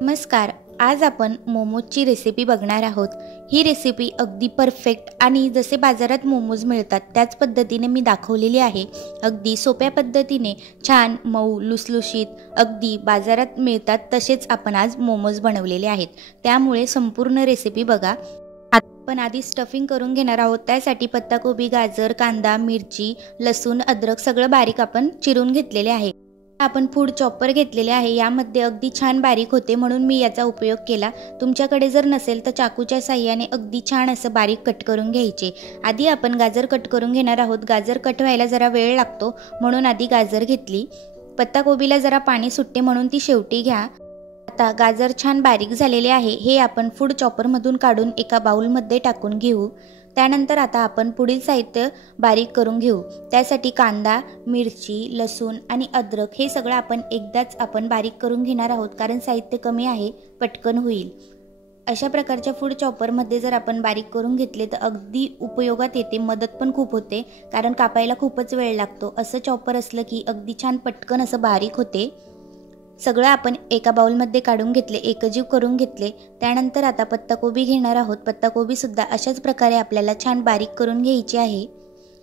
नमस्कार. आज आपण मोमोजची रेसिपी बघणार आहोत। ही रेसिपी अगदी परफेक्ट आणि जसे बाजारात मोमोज मिळतात त्याच पद्धतीने मी दाखवलेली आहे। अगदी सोप्या पद्धतीने छान मऊ लुसलुशीत अगदी बाजारात मिळतात तसेच आपण आज मोमोज बनवलेले आहेत। त्यामुळे संपूर्ण रेसिपी बघा। आपण आधी स्टफिंग करून घेणार आहोत। त्यासाठी पत्ताकोबी, गाजर, कांदा, मिरची, लसूण, अद्रक सगळं बारीक आपण चिरून घेतलेले आहे। आपण फूड चॉपर घेतलेले आहे। यामध्ये अगदी छान बारीक होते म्हणून मी याचा उपयोग केला। तुमच्याकडे जर नसेल तर चाकूच्या साहाय्याने अगदी छान असं बारीक कट करून घ्यायचे। आधी आपण गाजर कट करून घेणार आहोत। गाजर कट व्हायला जरा वेळ लागतो म्हणून आधी गाजर घेतली। पत्ताकोबीला जरा पाणी सुटते म्हणून ती शेवटी घ्या। आता गाजर छान बारीक झालेले आहे। हे आपण फूड चॉपरमधून काढून एका बाउलमध्ये टाकून घेऊ। त्यानंतर आता आपण पुढील साहित्य बारीक करून घेऊ। त्यासाठी कांदा, मिरची, लसूण आणि अद्रक हे सगळं आपण एकदाच बारीक करून घेणार आहोत, कारण साहित्य कमी आहे, पटकन होईल। अशा प्रकारच्या फूड चॉपरमध्ये जर आपण बारीक करून घेतले तर अगदी उपयोगात येते, मदत पण खूप होते, कारण कापायला खूपच वेळ लागतो। असं चॉपर असलं की अगदी छान पटकन असं बारीक होते। सगळं आपण एका बाउलमध्ये काढून घेतले, एकजीव करून घेतले। त्यानंतर आता पत्ताकोबी घेणार आहोत। पत्ताकोबी सुद्धा अशाच प्रकारे आपल्याला छान बारीक करून घ्यायची आहे।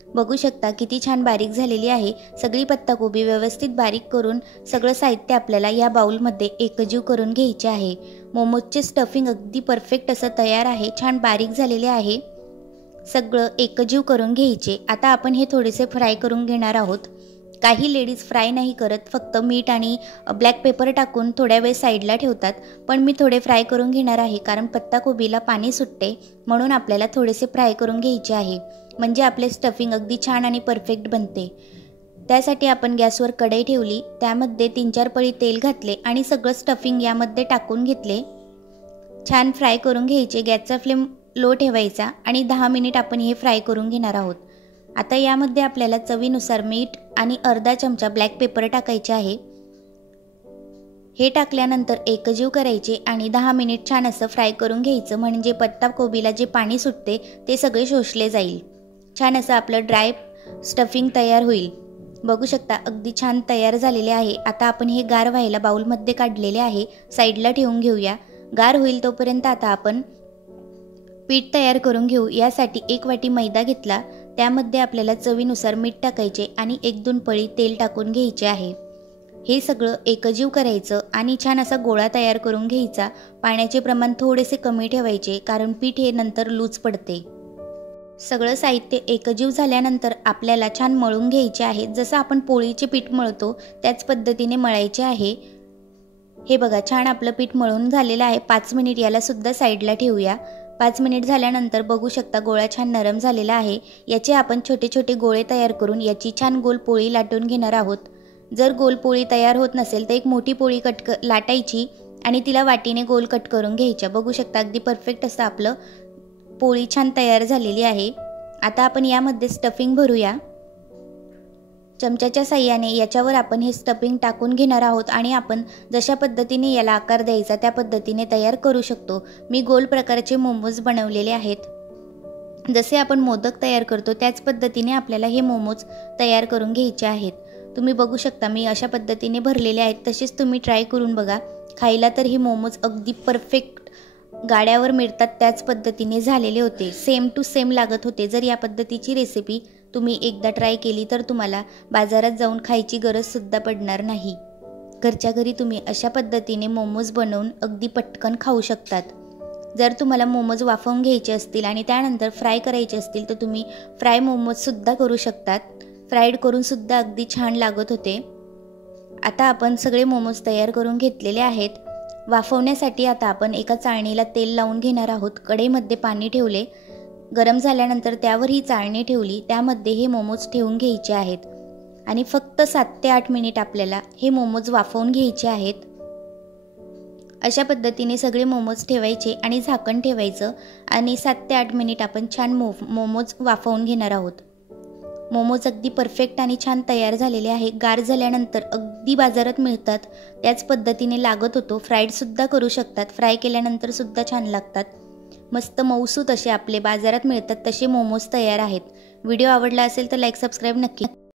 बघू शकता किती छान बारीक झालेली आहे। सगळी पत्ताकोबी व्यवस्थित बारीक करून सगळं साहित्य आपल्याला या बाउलमध्ये एकजीव करून घ्यायचे आहे। मोमोजचे स्टफिंग अगदी परफेक्ट असं तयार आहे, छान बारीक झालेले आहे। सगळं एकजीव करून घ्यायचे। आता आपण हे थोडेसे फ्राय करून घेणार आहोत। काही लेडीज फ्राय नाही करत, फक्त मीठ आणि ब्लॅक पेपर टाकून थोड्या वेळ साईडला ठेवतात, पण मी थोडे फ्राय करून घेणार आहे, कारण पत्ताकोबीला पाणी सुटते म्हणून आपल्याला थोडेसे फ्राय करून घ्यायचे आहे, म्हणजे आपले स्टफिंग अगदी छान आणि परफेक्ट बनते। त्यासाठी आपण गॅसवर कढई ठेवली, त्यामध्ये 3-4 पळी तेल घातले आणि सगळं स्टफिंग यामध्ये टाकून घेतले। छान फ्राय करून घ्यायचे। गॅसचा फ्लेम लो ठेवायचा आणि 10 मिनिट आपण हे फ्राय करून घेणार आहोत। आता यामध्ये आपल्याला चवीनुसार मीठ आणि अर्धा चमचा ब्लॅक पेपर टाकायचे आहे। हे टाकल्यानंतर एकजीव करायचे आणि 10 मिनिट छान असं फ्राय करून घ्यायचं, म्हणजे पत्ताकोबीला जे पाणी सुटते ते सगळे शोषले जाईल। छान असं आपलं ड्राय स्टफिंग तयार होईल। बघू शकता अगदी छान तयार झालेले आहे। आता आपण हे गार व्हायला बाउलमध्ये काढलेले आहे, साईडला ठेवून घेऊया। गार होईल तोपर्यंत आता आपण पीठ तयार करून घेऊ। यासाठी 1 वाटी मैदा घेतला, त्यामध्ये आपल्याला चवीनुसार मीठ टाकायचे आणि 1-2 पळी तेल टाकून घ्यायचे आहे। हे सगळं एकजीव करायचं आणि छान असा गोळा तयार करून घ्यायचा। पाण्याचे प्रमाण थोडेसे कमी ठेवायचे, कारण पीठ हे नंतर लूज पडते। सगळं साहित्य एकजीव झाल्यानंतर आपल्याला छान मळून घ्यायचे आहे। जसं आपण पोळीचे पीठ मळतो त्याच पद्धतीने मळायचे आहे। हे बघा छान आपलं पीठ मळून झालेलं आहे। 5 मिनिट याला सुद्धा साईडला ठेवूया। 5 मिनिट झाल्यानंतर बघू शकता गोळा छान नरम झालेला आहे। याचे आपण छोटे छोटे गोळे तयार करून याची छान गोल पोळी लाटून घेणार आहोत। जर गोल पोळी तयार होत नसेल तर एक मोठी पोळी लाटायची आणि तिला वाटीने गोल कट करून घ्यायच्या। बघू शकता अगदी परफेक्ट असं आपलं पोळी छान तयार झालेली आहे। आता आपण यामध्ये स्टफिंग भरूया। चमच्याच्या साहाय्याने याच्यावर आपण हे स्टफिंग टाकून घेणार आहोत आणि आपण जशा पद्धतीने याला आकार द्यायचा त्या पद्धतीने तयार करू शकतो। मी गोल प्रकारचे मोमोज बनवलेले आहेत। जसे आपण मोदक तयार करतो त्याच पद्धतीने आपल्याला हे मोमोज तयार करून घ्यायचे आहेत। तुम्ही बघू शकता मी अशा पद्धतीने भरलेले आहेत, तसेच तुम्ही ट्राय करून बघा। खायला तर हे मोमोज अगदी परफेक्ट गाड्यावर मिळतात त्याच पद्धतीने झालेले होते, सेम टू सेम लागत होते। जर या पद्धतीची रेसिपी तुम्ही एकदा ट्राय केली तर तुम्हाला बाजारात जाऊन खायची गरज सुद्धा पडणार नाही। घरच्या घरी तुम्ही अशा पद्धतीने मोमोज बनवून अगदी पटकन खाऊ शकतात। जर तुम्हाला मोमोज वाफवून घ्यायचे असतील आणि त्यानंतर फ्राय करायचे असतील तर तुम्ही फ्राय मोमोज सुद्धा करू शकतात। फ्राईड करून सुद्धा अगदी छान लागत होते। आता आपण सगळे मोमोज तयार करून घेतलेले आहेत। वाफवण्यासाठी आता आपण एका चाळणीला तेल लावून घेणार आहोत। कढईमध्ये पाणी ठेवले, गरम झाल्यानंतर त्यावर ही चाळणी ठेवली, त्यामध्ये हे मोमोज ठेवून घ्यायचे आहेत आणि फक्त 7 ते 8 मिनिट आपल्याला हे मोमोज वाफवून घ्यायचे आहेत। अशा पद्धतीने सगळे मोमोज ठेवायचे आणि झाकण ठेवायचं आणि 7 ते 8 मिनिट आपण छान मोमोज वाफवून घेणार आहोत। मोमोज अगदी परफेक्ट आणि छान तयार झालेले आहे। गार झाल्यानंतर अगदी बाजारात मिळतात त्याच पद्धतीने लागत होतो। फ्राईड सुद्धा करू शकतात, फ्राय केल्यानंतर सुद्धा छान लागतात। मस्त मऊसूत असे आपले बाजारात मिळतात तसे मोमोज तयार आहेत। व्हिडिओ आवडला असेल तर लाईक सबस्क्राईब नक्की।